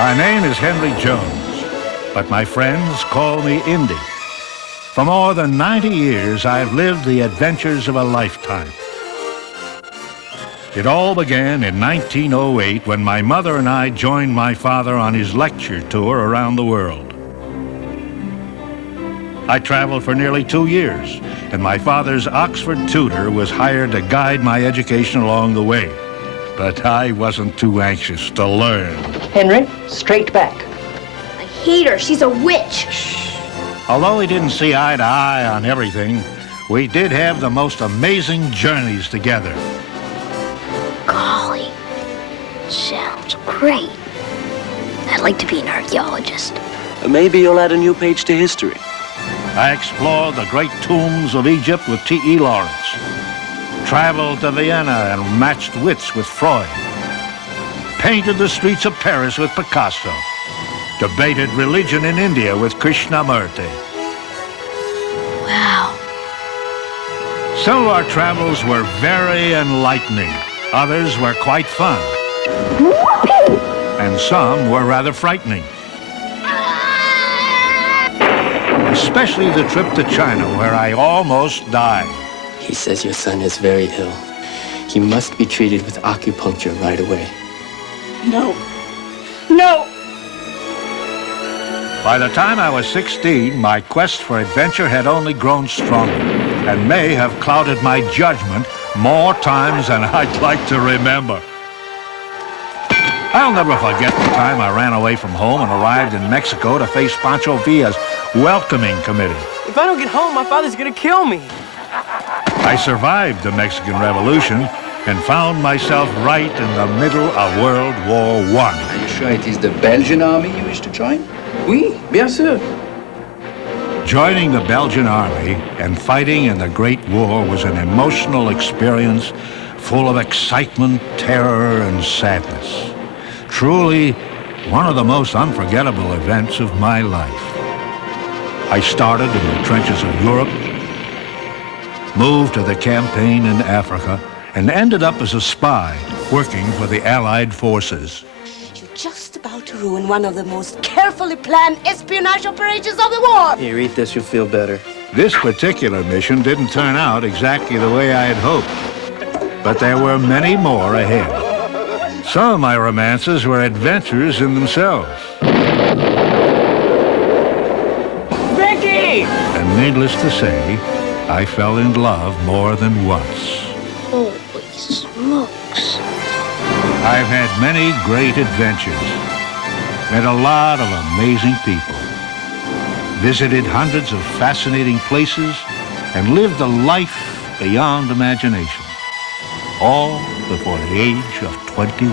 My name is Henry Jones, but my friends call me Indy. For more than 90 years, I've lived the adventures of a lifetime. It all began in 1908 when my mother and I joined my father on his lecture tour around the world. I traveled for nearly 2 years, and my father's Oxford tutor was hired to guide my education along the way. But I wasn't too anxious to learn. Henry, straight back. I hate her. She's a witch. Although we didn't see eye to eye on everything, we did have the most amazing journeys together. Golly, sounds great. I'd like to be an archaeologist. Maybe you'll add a new page to history. I explored the great tombs of Egypt with T.E. Lawrence, traveled to Vienna and matched wits with Freud, painted the streets of Paris with Picasso, debated religion in India with Krishnamurti. Wow. Some of our travels were very enlightening. Others were quite fun. And some were rather frightening. Especially the trip to China, where I almost died. He says your son is very ill. He must be treated with acupuncture right away. No. No! By the time I was 16, my quest for adventure had only grown stronger and may have clouded my judgment more times than I'd like to remember. I'll never forget the time I ran away from home and arrived in Mexico to face Pancho Villa's welcoming committee. If I don't get home, my father's gonna kill me. I survived the Mexican Revolution and found myself right in the middle of World War I. Are you sure it is the Belgian army you wish to join? Oui, bien sûr. Joining the Belgian army and fighting in the Great War was an emotional experience full of excitement, terror, and sadness. Truly, one of the most unforgettable events of my life. I started in the trenches of Europe, moved to the campaign in Africa, and ended up as a spy working for the Allied forces. You're just about to ruin one of the most carefully planned espionage operations of the war. Here, eat this, you'll feel better. This particular mission didn't turn out exactly the way I had hoped, but there were many more ahead. Some of my romances were adventures in themselves. Vicky! And needless to say, I fell in love more than once. Holy smokes. I've had many great adventures, met a lot of amazing people, visited hundreds of fascinating places, and lived a life beyond imagination, all before the age of 21.